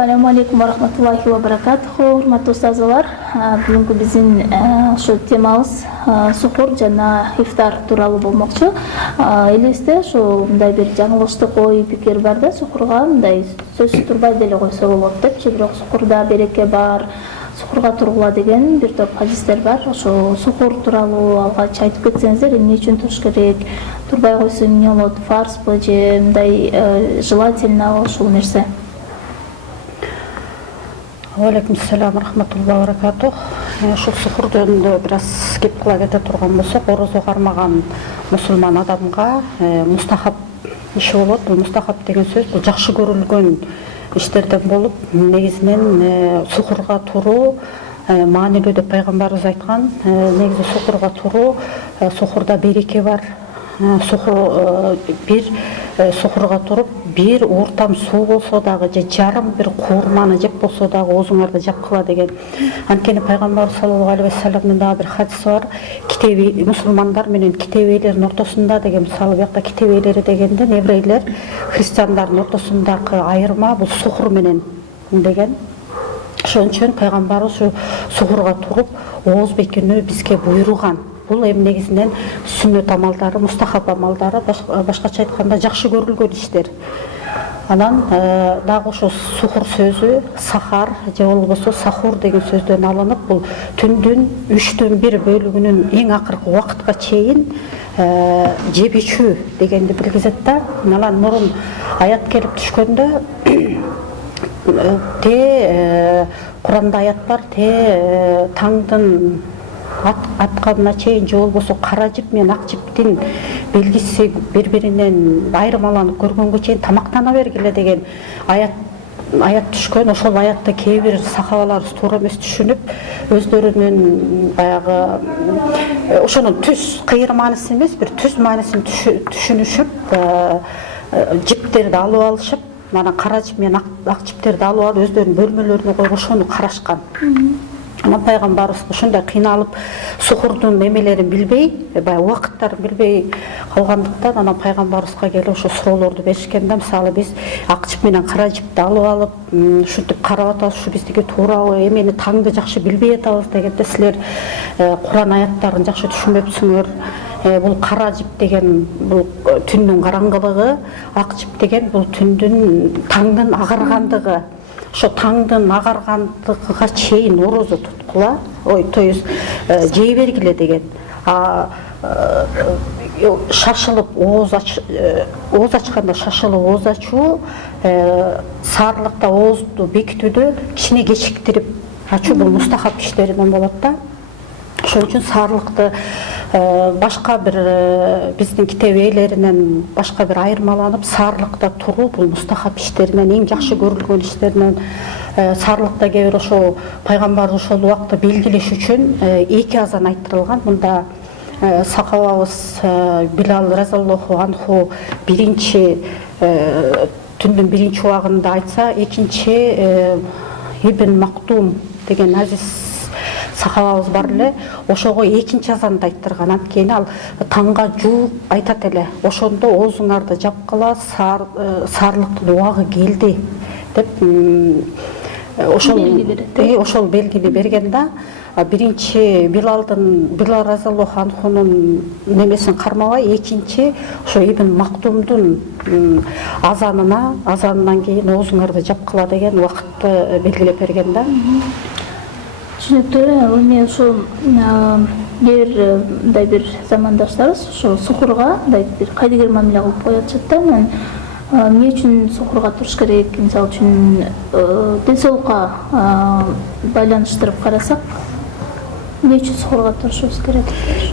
Assalamu алейкум ва рахматуллахи ва баракатуху. Урматтуу устазылар, бүгүнкү биздин ушу темабыз сухур жана ифтар тууралуу болмокчу. Элибизде ушу мындай бир жаңылыштык ой пикир бар да, сухурга мындай сөзсүз турбай деле койсо болот депчи, бирок сухурда береке бар, сухурга тургула деген бир топ хадистер бар. Ошо сухур тууралуу алгач айтып кетсеңиздер, эмне үчүн туруш керек, турбай койсо эмне болот, фарзбы же мындай желательно ушул нерсе? Алейкум ассалам рахматуллахи ва баракатух. Ушул сухур жөнүндө бир аз кеп кыла кете турган болсок, орозо кармаган мусулман адамга мустахаб иши болот. Бул мустахаб деген сөз бул жакшы көрүлгөн иштерден болуп, негизинен сухурга туруу маанилүү деп пайгамбарыбыз айткан. Негизи сухурга туруу, сухурда береке бар. Сухурга туруп бир ууртам суу болсо дагы же жарым бир куурманы жеп болсо дагы оозуңарды жапкыла деген. Анткени пайгамбарыбыз саллаллаху алейхи ва салламдын дагы бир хадиси бар. Китеби мусулмандар менен китебейлердин ортосунда деген, мисалы буякта китебейлери дегенде еврейлер, христиандардын ортосундагы айырма бул сухур менен деген. Ошон үчүн пайгамбарыбыз ушу сухурга туруп ооз бекинүү бизге буйруган. Бул эми негизинен сүннөт амалдары, мустахаб амалдары, башкача айтканда жакшы көрүлгөн иштер. Анан дагы ошо сухур сөзү сахар же болбосо сахур деген сөздөн алынып, бул түндүн 1/3 бөлүгүнүн эң акыркы убакытка чейин жеп ичүү дегенди билгизет да. Анан мурун аят келип түшкөндө Куранда аят бар, таңдын атканына чейин же болбосо кара жип менен ак жиптин белгиси бири-биринен айырмаланып көргөнгө чейин тамактана бергиле деген аят түшкөн. Ошол аятты кээ бир сахабаларыбыз туура эмес түшүнүп, өздөрүнүн баягы ошонун түз кыйыр маанисин эмес, бир түз маанисин түшүнүшүп, жиптерди алып алышып, анан кара жип менен ак жиптерди алып алып өздөрүнүн бөлмөлөрүнө коюп ошону карашкан. Анан пайгамбарыбыз ушундай кыйналып сухурдун эмелерин билбей, баягы убакыттарын билбей калгандыктан анан пайгамбарыбызга келип ошо суроолорду беришкен да. Мисалы биз ак жип менен кара жипти алып алып, ушинтип карап атабыз, ушу биздики туурабы, эмени таңды жакшы билбей атабыз дегенде, силер Куран аяттарын жакшы түшүнбөпсүңөр. Бул кара жип деген бул түндүн караңгылыгы, ак жип деген бул түндүн таңдын агаргандыгы. Ошо таңдын агаргандыгына чейин орозо туткула, жей бергиле деген. Шашылып ооз ачканда шашылып ооз ачуу, саарлыкта оозду бекитүүдө кичине кечиктирип ачуу бул мустахаб иштеринен болот да. Ошон үчүн саарлыкты башка бир биздин китеп ээлеринен башка бир айырмаланып, саарлыкта туруу бул мустахаб иштеринен, эң жакшы көрүлгөн иштеринен. Саарлыкта кээ бир ошо пайгамбарыбыз ошол убакта белгилеш үчүн 2 азан айттырылган. Мында сахабабыз Билал разияллаху анху биринчи түндүн биринчи убагында айтса, экинчи Ибн Мактум деген азиз сахабабыз бар эле, ошого экинчи азанды айттырган. Анткени ал таңга жууп айтат эле, ошондо оозуңарды жапкыла, саарлыктын убагы келди деп ошол белгини берген да. Биринчи Билал разияллаху анхунун немесин кармабай, экинчи ошо Ибн Мактумдун азанынан кийин оозуңарды жапкыла деген убакытты белгилеп берген да. Түшүнүктүү. Эми ошо бир замандаштарыбыз ошо сухурга мындай бир кайдыгер мамиле кылып коюшат да. Эмне үчүн сухурга туруш керек? Мисалы үчүн ден соолукка байланыштырып карасак, эмне үчүн сухурга турушубуз керек?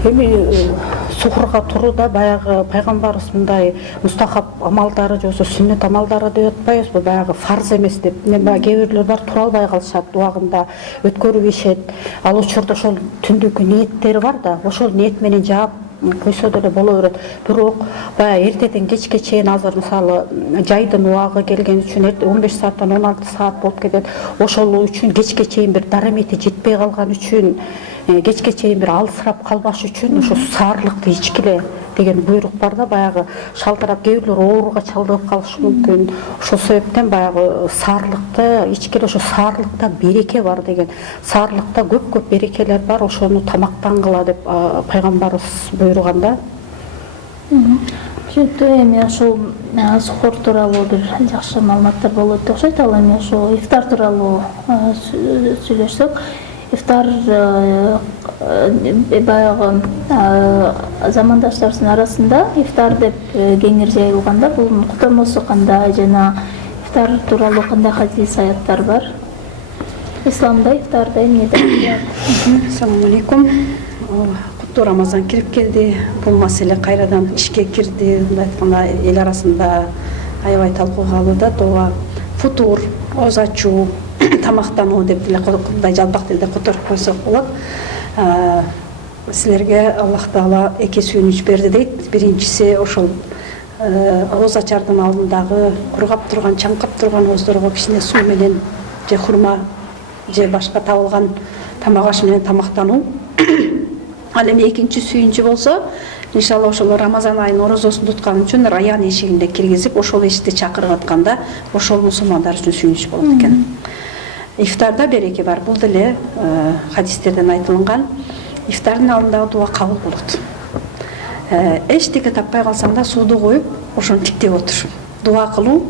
Эми сухурга турууда баягы пайгамбарыбыз мындай мустахаб амалдары же болбосо сүннөт амалдары деп атпайбыз, бул баягы фарз эмес деп. Кээ бирлер бар, тура албай калышат, убагында өткөрүп ишет. Ал учурда ошол түндүкү ниеттери бар да, ошол ниет менен жаап койсо деле боло берет. Бирок баягы эртеден кечке чейин, азыр мисалы жайдын убагы келген үчүн 15 сааттан 16 саат болуп кетет. Ошол үчүн кечке чейин бир дарамети жетпей калган үчүн, кечке чейин бир алысырап калбаш үчүн ошо саарлыкты ичкиле деген буйрук бар да, баягы шалтырап кээ бирлер ооруга чалдыгып калышы мүмкүн. Ошол себептен баягы саарлыкты ичкиле ошо саарлыкта береке бар деген. Саарлыкта көп берекелер бар, ошону тамактангыла деп пайгамбарыбыз буйруган да. Түшүнүктүү. Эми ошол сухур тууралуу бир жакшы маалыматтар болот деп окшойт. Ал эми ошо ифтар тууралуу сүйлөшсөк, ифтар баягы замандаштарыбыздын арасында ифтар деп кеңири жайылганда, бул куттамасы кандай жана ифтар тууралуу кандай хадис аяттар бар? Исламда ифтарда эмне бар? Ассаламу алейкум. Куттуу Рамазан кирип келди. Бул маселе кайрадан ишке кирди. Мындай айтканда эл арасында аябай талкууга алууда. Дуа, футур, оозу ачуу, тамактануу деп деле мындай жалпак тилде которуп койсок болот. Силерге Аллах Таала эки сүйүнүч берди дейт. Биринчиси ошол оозу ачардын алдындагы кургап турган, чаңкап турган ооздорго кичине суу менен же хурма же башка табылган тамак аш менен тамактануу. Ал эми экинчи сүйүнчү болсо, иншалла ошол Рамазан айынын орозосун туткан үчүн раян эшигинде киргизип, ошол эшикти чакырып атканда, ошол мусулмандар үчүн сүйүнүч болот экен. Ифтарда береке бар. Бул деле хадистерден айтылган. Ифтардын алдындагы дуа кабыл болот. Эчтеке таппай калсаң да сууду коюп, ошону тиктеп отур. Дуа кылуу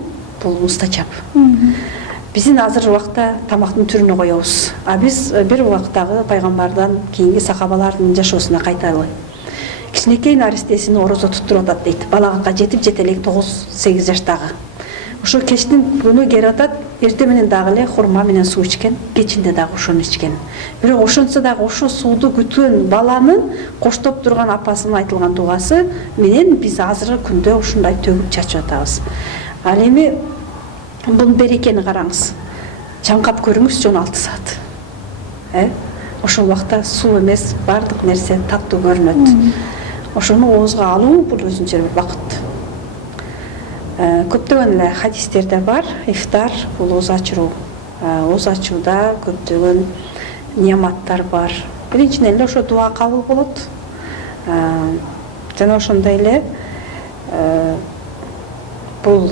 бул мустачап. Биздин азыр убакта тамактын түрүнө коебуз. Биз бир убактагы пайгамбардан кийинки сахабалардын жашоосуна кайтайлы. Кичинекей наристесин орозо туттуруп атат дейт. Балагатка жетип жете элек 9-8 жаштагы. Ошо кечтин күнү келип атат, эртең менен дагы эле хурма менен суу ичкен, кечинде дагы ошону ичкен. Бирок ошончо дагы ошо сууду күткөн баланын коштоп турган апасынын айтылган дуасы менен биз азыркы күндө ушундай төгүп чачып атабыз. Ал эми бул берекени караңыз. Чаңкап көрүңүз 16 саат. Ошол убакта суу эмес, бардык нерсе таттуу көрүнөт. Ошону оозго алуу бул өзүнчө бир бакыт. Көптөгөн эле хадистерде бар. Ифтар бул оозу ачыруу. Оозу ачууда көптөгөн неаматтар бар. Биринчиден эле ошо дуа кабыл болот. Жана ошондой эле бул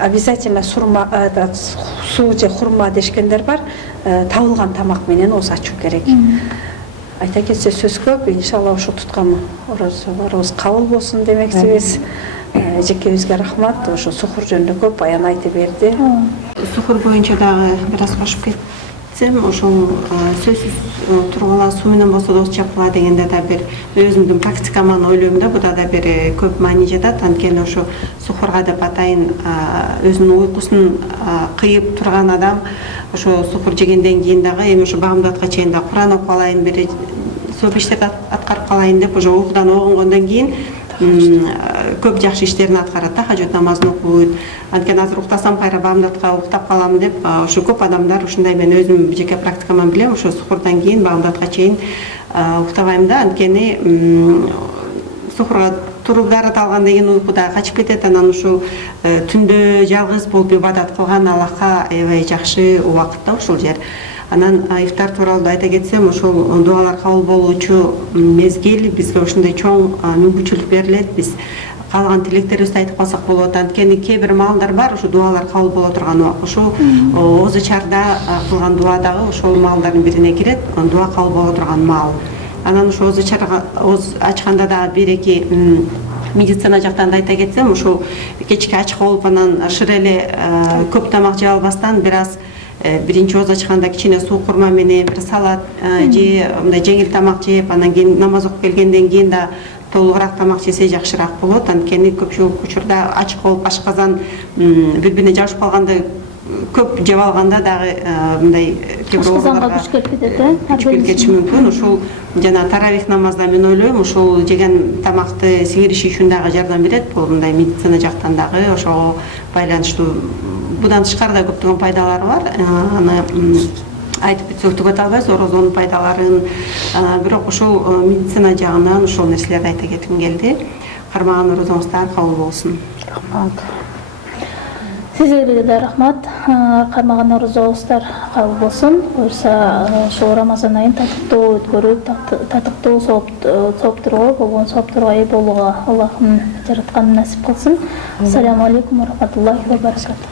обязательно суу же хурма дешкендер бар. Табылган тамак менен оозу ачуу керек. Айта кетсе сөз көп. Иншалла ошо туткан орозолорубуз кабыл болсун демексибиз. Жекебизге рахмат. Ошо сухур жөнүндө көп баян айтып берди. Сухур боюнча дагы бир аз кошуп кетсем, ошол сөзсүз тургула суу менен болсо да чапкыла дегенде да бир өзүмдүн практикаман ойлойм да, буда да бир көп маани жатат. Анткени ошо сухурга деп атайын өзүнүн уйкусун кыйып турган адам ошо сухур жегенден кийин дагы эми ошо баамдатка чейин да Куран окуп алайын, бир сооп иштерди аткарып калайын деп ошо уйкудан огонгондон кийин көп жакшы иштерин аткарат да, хажат намазын окуйт. Анткени азыр уктасам кайра баамдатка уктап калам деп ошо көп адамдар ушундай, мен өзүм жеке практикаман билем, ошо сухурдан кийин баамдатка чейин уктабайм да. Анткени сухурга туруп дарыт алгандан кийин уйку да качып кетет. Анан ушул түндө жалгыз болуп ибадат кылган Аллахка аябай жакшы убакыт да ушул жер. Анан ифтар тууралуу айта кетсем, ошол дуалар кабыл болуучу мезгил бизге ушундай чоң мүмкүнчүлүк берилет. Биз калган тилектерибизди айтып калсак болот. Анткени кээ бир маалдар бар, ошо дуалар кабыл боло турган убак. Ошол оозу чарда кылган дуа дагы ошол маалдардын бирине кирет, дуа кабыл боло турган маал. Анан ошо оозу ачканда дагы бир-эки медицина жактан да айта кетсем, ошол кечки ач болуп анан шыр эле көп тамак жеп албастан бир аз биринчи оозу ачканда кичине суу курма менен бир салат же мындай жеңил тамак жеп, анан кийин намаз окуп келгенден кийин да толугураак тамак жесе жакшыраак болот. Анткени көпчүлүк учурда ач болуп ашказан бири-бирине жабышып калганда көп жеп алганда дагы мындай ашказанга күч келип кетет, күч келип кетиши мүмкүн. Ушул жана таравих намазда мен ойлойм, ушул жеген тамакты сиңириши үчүн дагы жардам берет. Бул мындай медицина жактан дагы ошого байланыштуу. Будан тышкары да көптөгөн пайдалары бар. Аны айтып кетсек түгөтө албайбыз, орозонун пайдаларын. Бирок ушул медицина жагынан ушул нерселерди айта кетким келди. Кармаган орозоңуздар кабыл болсун. Рахмат. Сиздерге да рахмат. Кармаган оорузуңуздар кабыл болсун. Буюрса ошол Рамазан айын татыктуу өткөрүп, татыктуу сооптурга болгон сооптурга ээ болууга Аллахым жараткан насип кылсын. Ассаламу алейкум ва рахматуллахи ва баракатух.